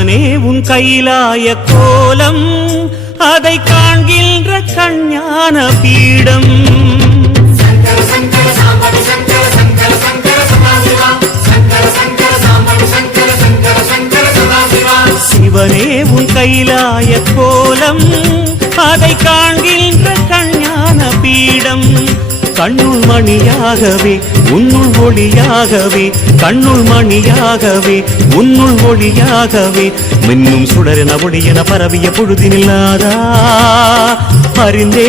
உன் கைலாய கோலம்? அதை காண்கின்ற கஞ்ஞான பீடம். சிவனே உன் கைலாய கோலம் அதை காண்கின்ற கண்ணுள் மணியாகவே உன்னுள் ஒளியாகவே கண்ணுள் மணியாகவே உன்னுள் ஒளியாகவே மின்னும் சுடரென ஒளியென பரவிய பொழுதினில்லாதா அறிந்தே